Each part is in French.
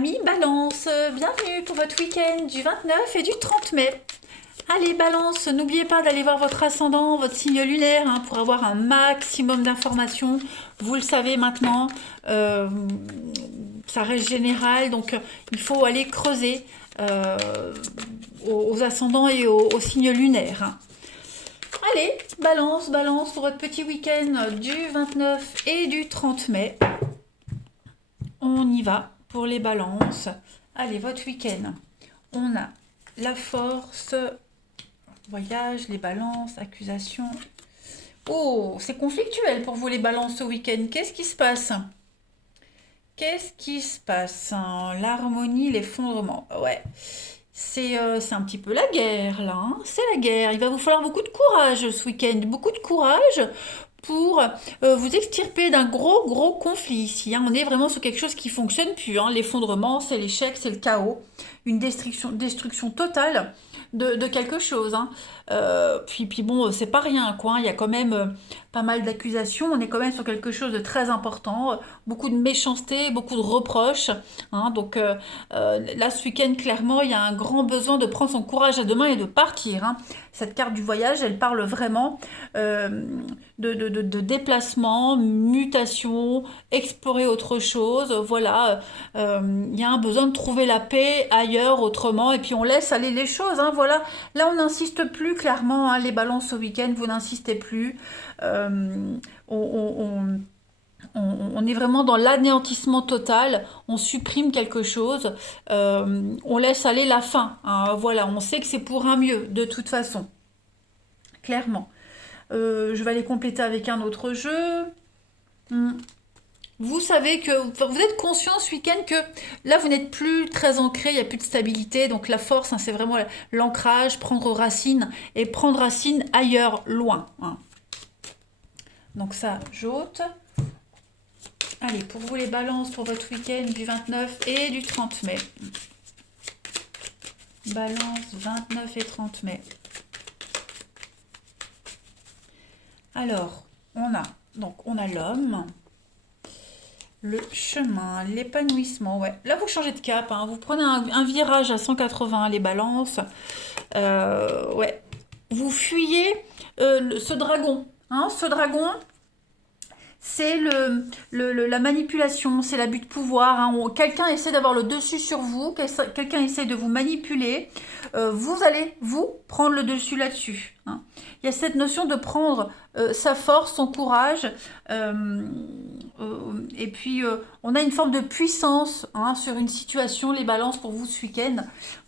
Amis Balance, bienvenue pour votre week-end du 29 et du 30 mai. Allez Balance, n'oubliez pas d'aller voir votre ascendant, votre signe lunaire pour avoir un maximum d'informations. Vous le savez maintenant, euh, ça reste général, donc il faut aller creuser aux ascendants et aux signes lunaires. Allez, balance pour votre petit week-end du 29 et du 30 mai. On y va pour les balances. Allez, votre week-end. On a la force, voyage, les balances, accusations. Oh, c'est conflictuel pour vous les balances ce week-end. Qu'est-ce qui se passe? Qu'est-ce qui se passe? L'harmonie, l'effondrement. Ouais, c'est un petit peu la guerre là. C'est la guerre. Il va vous falloir beaucoup de courage ce week-end. Beaucoup de courage pour vous extirper d'un gros conflit ici. On est vraiment sur quelque chose qui fonctionne plus. L'effondrement, c'est l'échec, c'est le chaos, une destruction totale de quelque chose. Puis bon, c'est pas rien quoi. Il y a quand même pas mal d'accusations. On est quand même sur quelque chose de très important. Beaucoup de méchanceté, beaucoup de reproches. Donc là, ce week-end, clairement, il y a un grand besoin de prendre son courage à deux mains et de partir. Cette carte du voyage, elle parle vraiment de déplacement, mutation, explorer autre chose. Voilà, il y a un besoin de trouver la paix ailleurs, autrement, et puis on laisse aller les choses. Voilà, là on n'insiste plus clairement. Les balances au week-end, vous n'insistez plus. On, on- on est vraiment dans l'anéantissement total, on supprime quelque chose, on laisse aller la fin. Voilà, on sait que c'est pour un mieux, de toute façon, clairement. Je vais aller compléter avec un autre jeu. Hmm. Vous savez que vous êtes conscient ce week-end que là vous n'êtes plus très ancré, il n'y a plus de stabilité, donc la force, c'est vraiment l'ancrage, prendre racine et prendre racine ailleurs, loin. Donc ça, j'ôte. Allez, pour vous les balances pour votre week-end du 29 et du 30 mai. Balance 29 et 30 mai. Alors, on a l'homme, le chemin, l'épanouissement. Ouais. Là, vous changez de cap. Vous prenez un virage à 180, les balances. Ouais. Vous fuyez ce dragon. Ce dragon, c'est la manipulation, c'est l'abus de pouvoir. Quelqu'un essaie d'avoir le dessus sur vous, quelqu'un essaie de vous manipuler. Vous allez, vous, prendre le dessus là-dessus. Il y a cette notion de prendre sa force, son courage. Et puis, on a une forme de puissance sur une situation, les balances pour vous ce week-end.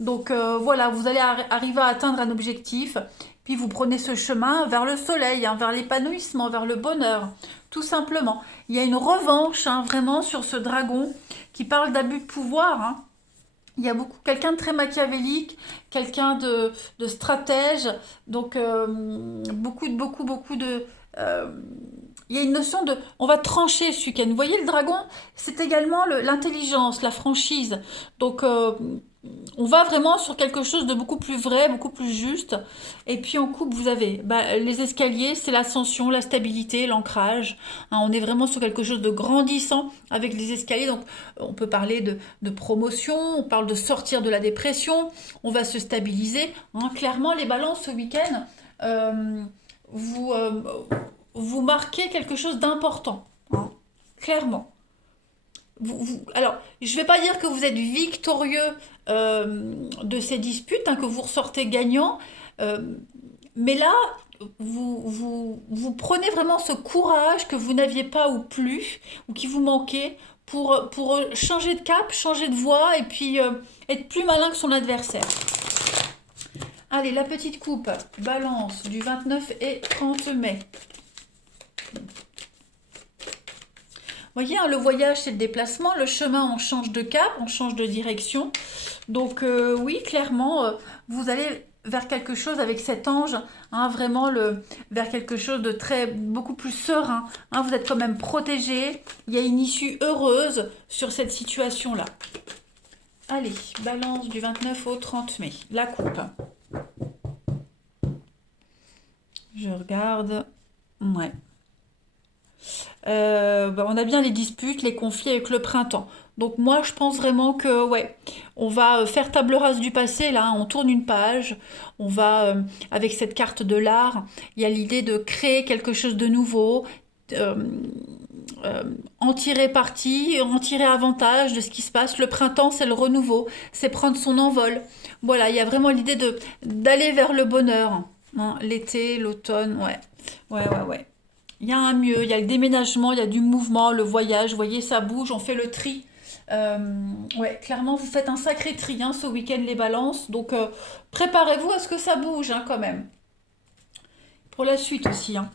Donc voilà, vous allez arriver à atteindre un objectif. Puis vous prenez ce chemin vers le soleil, vers l'épanouissement, vers le bonheur, tout simplement. Il y a une revanche vraiment sur ce dragon qui parle d'abus de pouvoir. Il y a quelqu'un de très machiavélique, quelqu'un de stratège, donc beaucoup de... il y a une notion de... On va trancher ce week-end. Vous voyez, le dragon, c'est également l'intelligence, la franchise. Donc, on va vraiment sur quelque chose de beaucoup plus vrai, beaucoup plus juste. Et puis en coupe, vous avez les escaliers, c'est l'ascension, la stabilité, l'ancrage. On est vraiment sur quelque chose de grandissant avec les escaliers. Donc on peut parler de promotion, on parle de sortir de la dépression, on va se stabiliser. Clairement, les balances ce week-end, vous, vous marquez quelque chose d'important. Clairement. Alors, je ne vais pas dire que vous êtes victorieux de ces disputes, que vous ressortez gagnant, euh, mais là, vous prenez vraiment ce courage que vous n'aviez pas ou plus, ou qui vous manquait, pour changer de cap, changer de voie, et puis être plus malin que son adversaire. Allez, la petite coupe, balance du 29 et 30 mai. Vous voyez, le voyage, c'est le déplacement. Le chemin, on change de cap, on change de direction. Donc oui, clairement, vous allez vers quelque chose avec cet ange, vraiment vers quelque chose de beaucoup plus serein. Vous êtes quand même protégé. Il y a une issue heureuse sur cette situation-là. Allez, balance du 29 au 30 mai. La coupe. Je regarde. Ouais. On a bien les disputes, les conflits avec le printemps. Donc moi, je pense vraiment que, ouais, on va faire table rase du passé, là, hein, on tourne une page, on va, avec cette carte de l'art, il y a l'idée de créer quelque chose de nouveau, euh, euh, en tirer parti, en tirer avantage de ce qui se passe. Le printemps, c'est le renouveau, c'est prendre son envol. Voilà, il y a vraiment l'idée de d'aller vers le bonheur, hein. L'été, l'automne, ouais. Ouais, ouais, ouais. Il y a un mieux, il y a le déménagement, il y a du mouvement, le voyage, vous voyez, ça bouge, on fait le tri. Euh, ouais, clairement, vous faites un sacré tri hein, ce week-end, les balances. Donc, préparez-vous à ce que ça bouge hein, quand même. Pour la suite aussi. Hein.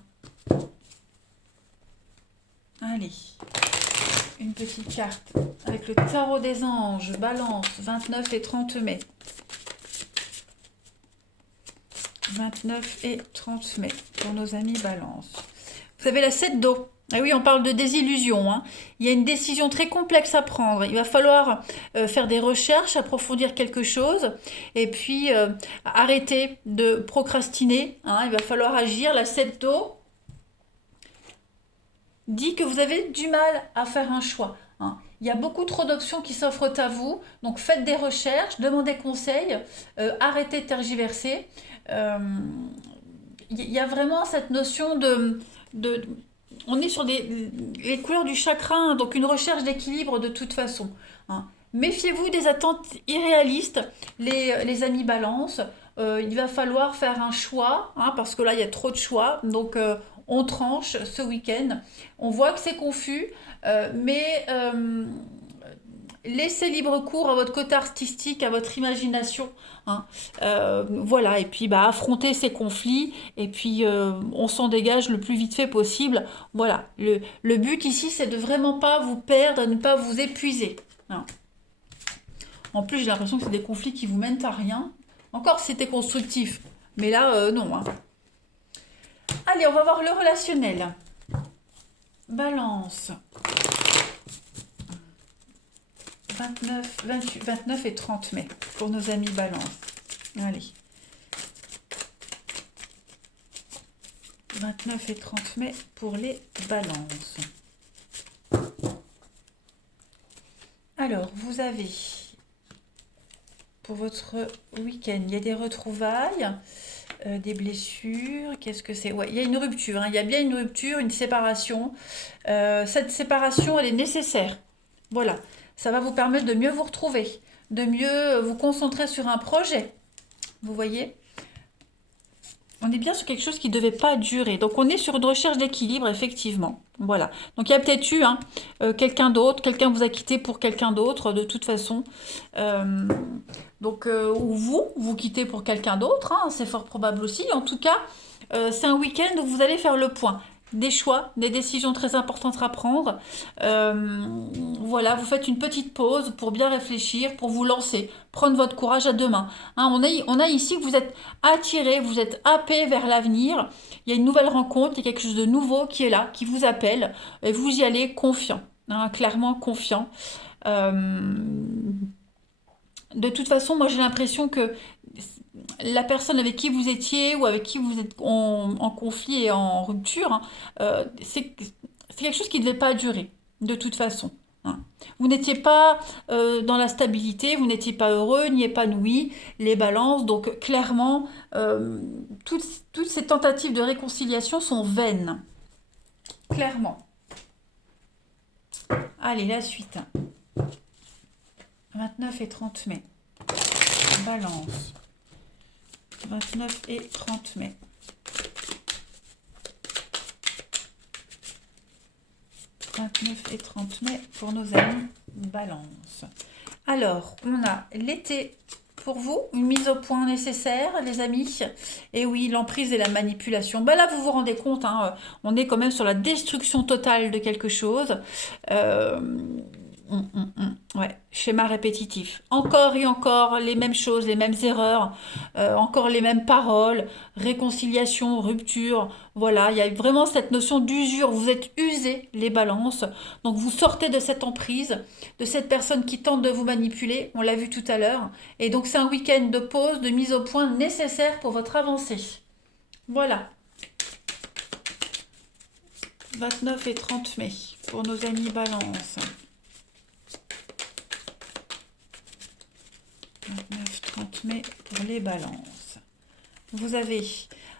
Allez, une petite carte avec le tarot des anges, balance, 29 et 30 mai. 29 et 30 mai pour nos amis balance. Vous avez la 7 d'eau. Ah oui, on parle de désillusion. Hein. Il y a une décision très complexe à prendre. Il va falloir faire des recherches, approfondir quelque chose, et puis arrêter de procrastiner. Hein. Il va falloir agir. La 7 d'eau dit que vous avez du mal à faire un choix. Hein. Il y a beaucoup trop d'options qui s'offrent à vous. Donc faites des recherches, demandez conseil, arrêtez de tergiverser. Euh, Il y a vraiment cette notion de on est sur les couleurs du chakra, donc une recherche d'équilibre de toute façon. Hein. Méfiez-vous des attentes irréalistes, les amis balance. Il va falloir faire un choix, hein, parce que là, il y a trop de choix. Donc, on tranche ce week-end. On voit que c'est confus, mais laissez libre cours à votre côté artistique, à votre imagination. Hein. Voilà, et puis bah, affronter ces conflits, et puis on s'en dégage le plus vite fait possible. Voilà, le but ici, c'est de vraiment pas vous perdre, de ne pas vous épuiser. Hein. En plus, j'ai l'impression que c'est des conflits qui vous mènent à rien. Encore si c'était constructif, mais là, non. Hein. Allez, on va voir le relationnel. Balance. 29 et 30 mai pour nos amis balance. Allez. 29 et 30 mai pour les balances. Alors, vous avez pour votre week-end, il y a des retrouvailles, des blessures. Qu'est-ce que c'est? Ouais, il y a une rupture. Hein, il y a bien une rupture, une séparation. Cette séparation, elle est nécessaire. Voilà. Ça va vous permettre de mieux vous retrouver, de mieux vous concentrer sur un projet. Vous voyez? On est bien sur quelque chose qui ne devait pas durer. Donc, on est sur une recherche d'équilibre, effectivement. Voilà. Donc, il y a peut-être eu hein, quelqu'un d'autre, quelqu'un vous a quitté pour quelqu'un d'autre, de toute façon. Euh, ou vous quittez pour quelqu'un d'autre, hein, c'est fort probable aussi. En tout cas, c'est un week-end où vous allez faire le point. Des choix, des décisions très importantes à prendre. Voilà, vous faites une petite pause pour bien réfléchir, pour vous lancer, prendre votre courage à deux mains. Hein, on a ici que vous êtes attiré, vous êtes happé vers l'avenir. Il y a une nouvelle rencontre, il y a quelque chose de nouveau qui est là, qui vous appelle, et vous y allez confiant, hein, clairement confiant. Euh, de toute façon, moi j'ai l'impression que la personne avec qui vous étiez ou avec qui vous êtes en conflit et en rupture, hein, c'est quelque chose qui ne devait pas durer, de toute façon. Hein. Vous n'étiez pas dans la stabilité, vous n'étiez pas heureux ni épanoui, les balances, donc clairement, toutes ces tentatives de réconciliation sont vaines. Clairement. Allez, la suite. 29 et 30 mai. Balance. 29 et 30 mai. 29 et 30 mai pour nos amis balance. Alors, on a l'été pour vous, une mise au point nécessaire, les amis. Et oui, l'emprise et la manipulation. Bah là, vous vous rendez compte, hein, on est quand même sur la destruction totale de quelque chose. Ouais, schéma répétitif. Encore et encore les mêmes choses, les mêmes erreurs, encore les mêmes paroles, réconciliation, rupture. Voilà, il y a vraiment cette notion d'usure. Vous êtes usés, les balances. Donc vous sortez de cette emprise, de cette personne qui tente de vous manipuler. On l'a vu tout à l'heure. Et donc c'est un week-end de pause, de mise au point nécessaire pour votre avancée. Voilà. 29 et 30 mai pour nos amis balance. 29-30 mai pour les balances. Vous avez...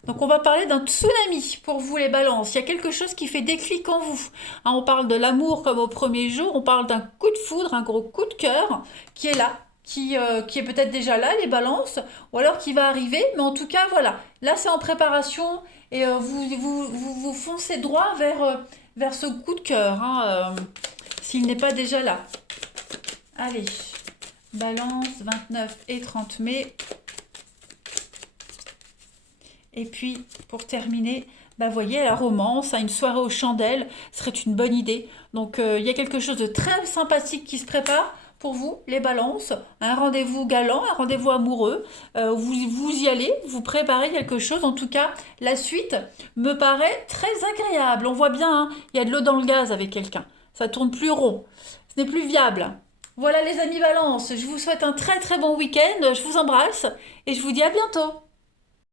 Donc on va parler d'un tsunami pour vous les balances. Il y a quelque chose qui fait déclic en vous. Hein, on parle de l'amour comme au premier jour. On parle d'un coup de foudre, un gros coup de cœur qui est là. Qui est peut-être déjà là, les balances, ou alors qui va arriver. Mais en tout cas, voilà. Là, c'est en préparation et vous foncez droit vers ce coup de cœur, hein, s'il n'est pas déjà là. Allez, balance, 29 et 30 mai. Et puis, pour terminer, bah, voyez, la romance, hein, une soirée aux chandelles serait une bonne idée. Donc, il y a quelque chose de très sympathique qui se prépare pour vous, les balances. Un rendez-vous galant, un rendez-vous amoureux. Vous y allez, vous préparez quelque chose. En tout cas, la suite me paraît très agréable. On voit bien, hein, il y a de l'eau dans le gaz avec quelqu'un. Ça tourne plus rond. Ce n'est plus viable. Voilà les amis balance, je vous souhaite un très très bon week-end. Je vous embrasse et je vous dis à bientôt.